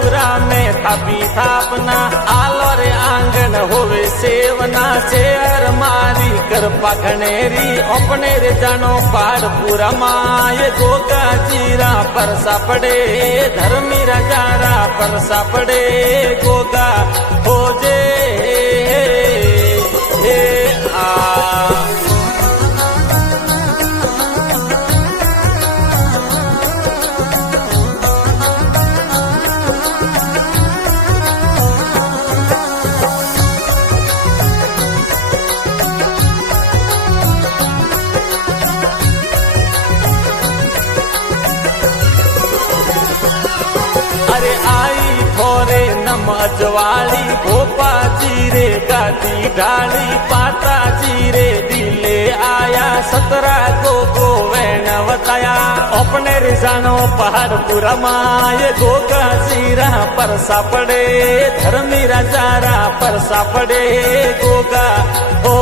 पहाड़पुरा में थापी थापना आलो रे आंगन होवे सेवना शेर मारी कर पखनेरी अपने रे जानो पहाड़पुरा माए गोगा जीरा परसा पड़े धर्मी रजारा परसा पड़े गोगा हो जे अरे आई थोरे नमजवाली भोपा जीरे गाती ढाली पाता जीरे दिले आया 17 को वैन बताया अपने रिजानो पहाड़पुरा माए गोगा जीरा परसा पड़े धर्मी रजारा परसा पड़े गोगा हो